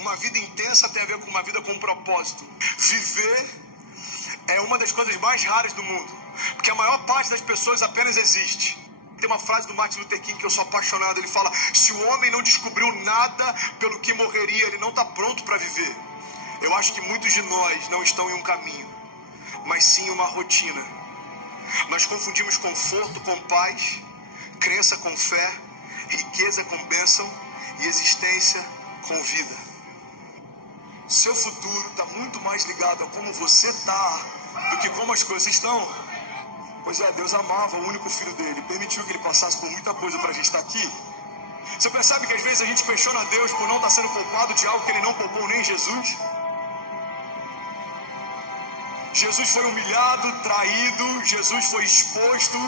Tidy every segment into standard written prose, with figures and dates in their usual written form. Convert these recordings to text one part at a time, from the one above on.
Uma vida intensa tem a ver com uma vida com um propósito. Viver é uma das coisas mais raras do mundo, porque a maior parte das pessoas apenas existe. Tem uma frase do Martin Luther King que eu sou apaixonado. Ele fala: se o homem não descobriu nada pelo que morreria, ele não está pronto para viver. Eu acho que muitos de nós não estão em um caminho, mas sim em uma rotina. Nós confundimos conforto com paz, crença com fé, riqueza com bênção e existência com vida. Seu futuro está muito mais ligado a como você está do que como as coisas estão. Pois é, Deus amava o único filho dele, permitiu que ele passasse por muita coisa para a gente estar aqui. Você percebe que às vezes a gente questiona Deus por não estar sendo poupado de algo que ele não poupou nem Jesus? Jesus foi humilhado, traído, Jesus foi exposto,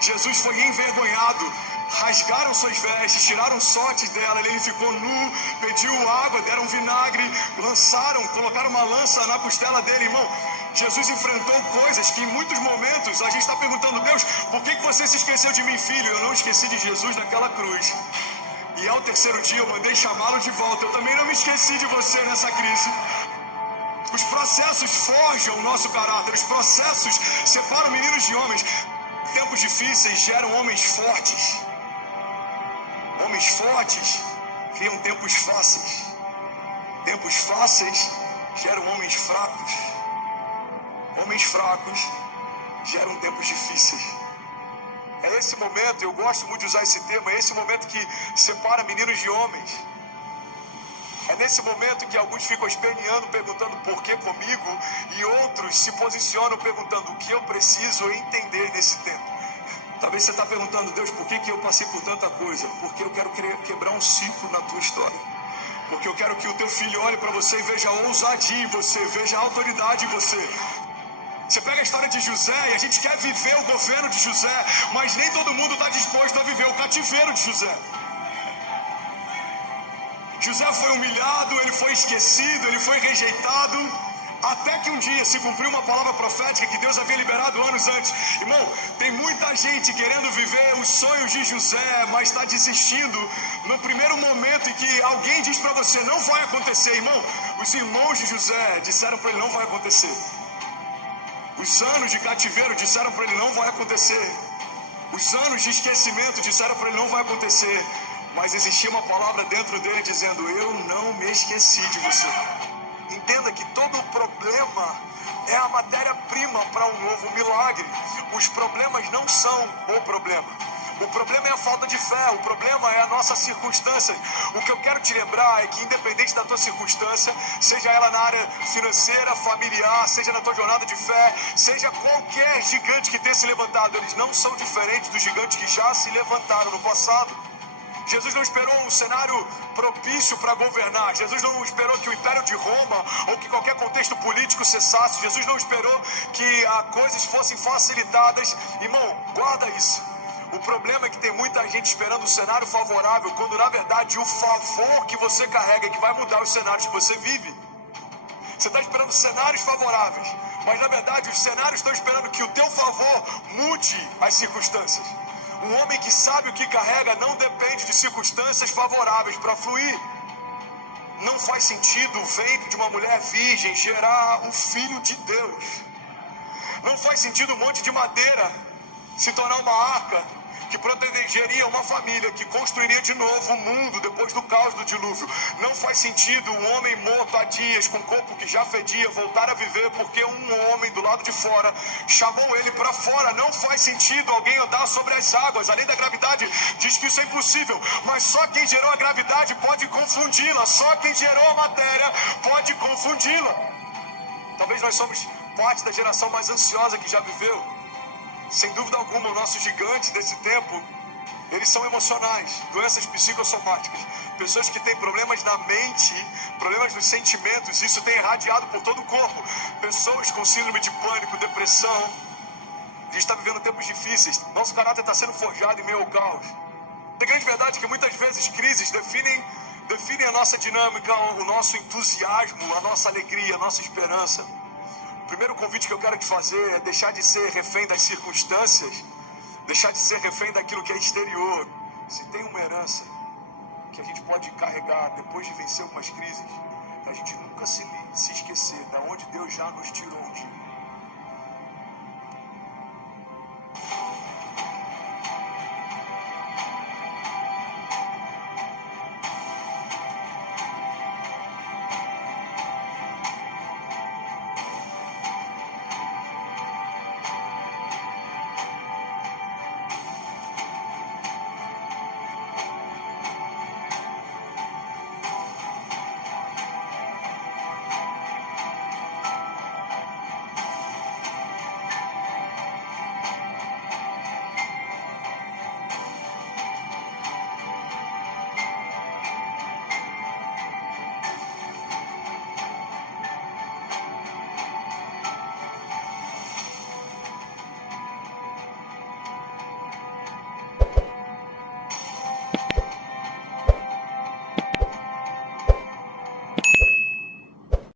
Jesus foi envergonhado. Rasgaram suas vestes, tiraram sortes dela, ele ficou nu, pediu água, deram vinagre, lançaram, colocaram uma lança na costela dele, irmão. Jesus enfrentou coisas que em muitos momentos a gente está perguntando: Deus, por que você se esqueceu de mim, filho? Eu não esqueci de Jesus naquela cruz. E ao terceiro dia eu mandei chamá-lo de volta. Eu também não me esqueci de você nessa crise. Os processos forjam o nosso caráter, os processos separam meninos de homens. Tempos difíceis geram homens fortes. Homens fortes criam tempos fáceis. Tempos fáceis geram homens fracos. Homens fracos geram tempos difíceis. É esse momento, eu gosto muito de usar esse termo, é esse momento que separa meninos de homens. É nesse momento que alguns ficam esperneando, perguntando por que comigo, e outros se posicionam perguntando o que eu preciso entender nesse tempo. Talvez você está perguntando: Deus, por que eu passei por tanta coisa? Porque eu quero quebrar um ciclo na tua história. Porque eu quero que o teu filho olhe para você e veja ousadia em você, veja autoridade em você. Você pega a história de José e a gente quer viver o governo de José, mas nem todo mundo está disposto a viver o cativeiro de José. José foi humilhado, ele foi esquecido, ele foi rejeitado, até que um dia se cumpriu uma palavra profética que Deus havia liberado anos antes. Irmão, tem muita gente querendo viver os sonhos de José, mas está desistindo no primeiro momento em que alguém diz para você: não vai acontecer. Irmão, os irmãos de José disseram para ele: não vai acontecer. Os anos de cativeiro disseram para ele: não vai acontecer. Os anos de esquecimento disseram para ele: não vai acontecer. Mas existia uma palavra dentro dele dizendo: eu não me esqueci de você. Entenda que todo problema é a matéria-prima para um novo milagre. Os problemas não são o problema. O problema é a falta de fé, o problema é a nossa circunstância. O que eu quero te lembrar é que, independente da tua circunstância, seja ela na área financeira, familiar, seja na tua jornada de fé, seja qualquer gigante que tenha se levantado, eles não são diferentes dos gigantes que já se levantaram no passado. Jesus não esperou um cenário propício para governar. Jesus não esperou que o Império de Roma ou que qualquer contexto político cessasse. Jesus não esperou que coisas fossem facilitadas. Irmão, guarda isso. O problema é que tem muita gente esperando um cenário favorável, quando na verdade o favor que você carrega é que vai mudar os cenários que você vive. Você está esperando cenários favoráveis, mas na verdade os cenários estão esperando que o teu favor mude as circunstâncias. Um homem que sabe o que carrega não depende de circunstâncias favoráveis para fluir. Não faz sentido o ventre de uma mulher virgem gerar um filho de Deus. Não faz sentido um monte de madeira se tornar uma arca que protegeria uma família, que construiria de novo o mundo depois do caos do dilúvio. Não faz sentido um homem morto há dias, com corpo que já fedia, voltar a viver porque um homem do lado de fora chamou ele para fora. Não faz sentido alguém andar sobre as águas. A lei da gravidade diz que isso é impossível, mas só quem gerou a gravidade pode confundi-la. Só quem gerou a matéria pode confundi-la. Talvez nós somos parte da geração mais ansiosa que já viveu. Sem dúvida alguma, os nossos gigantes desse tempo, eles são emocionais, doenças psicossomáticas. Pessoas que têm problemas na mente, problemas nos sentimentos, isso tem irradiado por todo o corpo. Pessoas com síndrome de pânico, depressão. A gente está vivendo tempos difíceis. Nosso caráter está sendo forjado em meio ao caos. A grande verdade é que muitas vezes crises definem a nossa dinâmica, o nosso entusiasmo, a nossa alegria, a nossa esperança. O primeiro convite que eu quero te fazer é deixar de ser refém das circunstâncias, deixar de ser refém daquilo que é exterior. Se tem uma herança, que a gente pode carregar depois de vencer algumas crises, para a gente nunca se esquecer de onde Deus já nos tirou um dia.